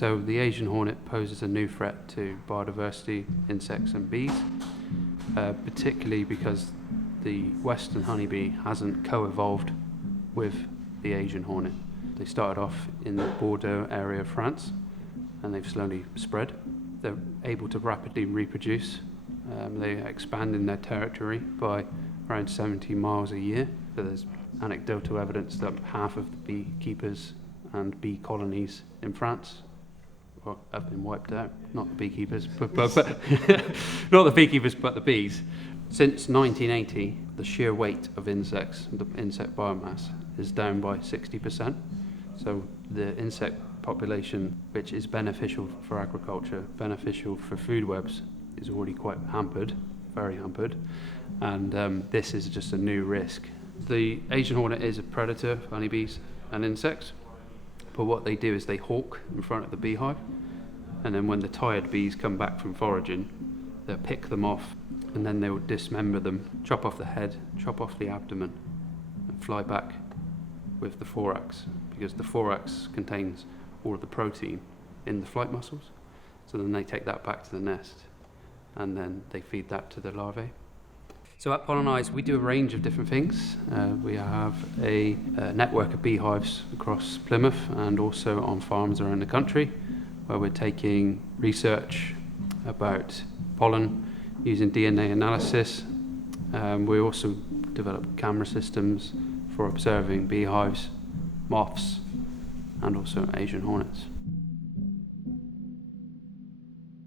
So the Asian hornet poses a new threat to biodiversity, insects and bees, particularly because the western honeybee hasn't co-evolved with the Asian hornet. They started off in the Bordeaux area of France and they've slowly spread. They're able to rapidly reproduce. They expand in their territory by around 70 miles a year. So there's anecdotal evidence that half of the beekeepers and bee colonies in France have been wiped out. Not the beekeepers, but not the beekeepers, but the bees. Since 1980, the sheer weight of insects, the insect biomass, is down by 60%. So the insect population, which is beneficial for agriculture, beneficial for food webs, is already quite hampered, very hampered. And this is just a new risk. The Asian hornet is a predator of honeybees and insects, but what they do is they hawk in front of the beehive, and then when the tired bees come back from foraging, they'll pick them off, and then they will dismember them, chop off the head, chop off the abdomen, and fly back with the thorax, because the thorax contains all of the protein in the flight muscles. So then they take that back to the nest, and then they feed that to the larvae. So at POLLENIZE, we do a range of different things. We have a network of beehives across Plymouth and also on farms around the country, where we're taking research about pollen using DNA analysis. We also develop camera systems for observing beehives, moths, and also Asian hornets.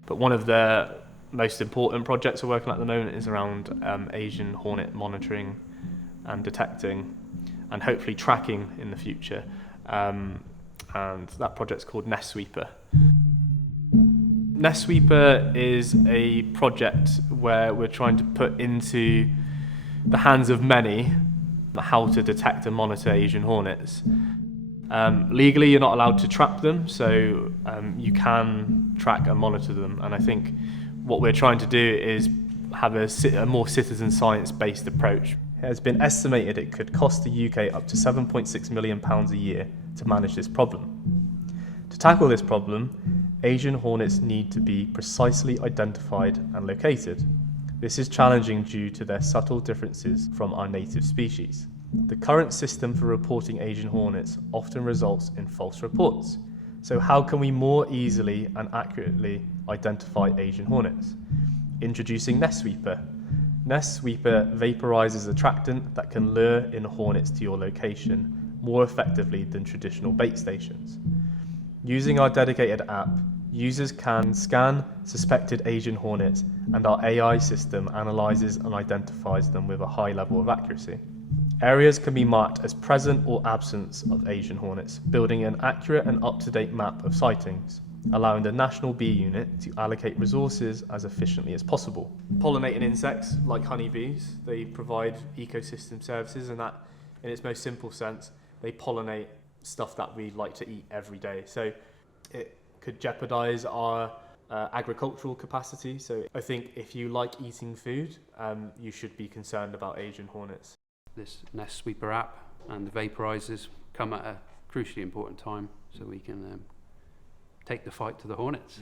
But one of the most important projects we're working on at the moment is around Asian hornet monitoring and detecting and hopefully tracking in the future. And that project's called Nestsweeper. Nestsweeper is a project where we're trying to put into the hands of many how to detect and monitor Asian hornets. Legally, you're not allowed to trap them, so you can track and monitor them. And I think what we're trying to do is have a more citizen science-based approach. It has been estimated it could cost the UK up to £7.6 million a year to manage this problem. To tackle this problem, Asian hornets need to be precisely identified and located. This is challenging due to their subtle differences from our native species. The current system for reporting Asian hornets often results in false reports. So how can we more easily and accurately identify Asian hornets? Introducing Nestsweeper. Nestsweeper vaporizes a attractant that can lure in hornets to your location more effectively than traditional bait stations. Using our dedicated app, users can scan suspected Asian hornets, and our AI system analyzes and identifies them with a high level of accuracy. Areas can be marked as present or absence of Asian hornets, building an accurate and up-to-date map of sightings, allowing the National Bee Unit to allocate resources as efficiently as possible. Pollinating insects, like honeybees, they provide ecosystem services, and that, in its most simple sense, they pollinate stuff that we like to eat every day. So it could jeopardize our agricultural capacity. So I think if you like eating food, you should be concerned about Asian hornets. This Nestsweeper app and the vaporizers come at a crucially important time, so we can take the fight to the hornets.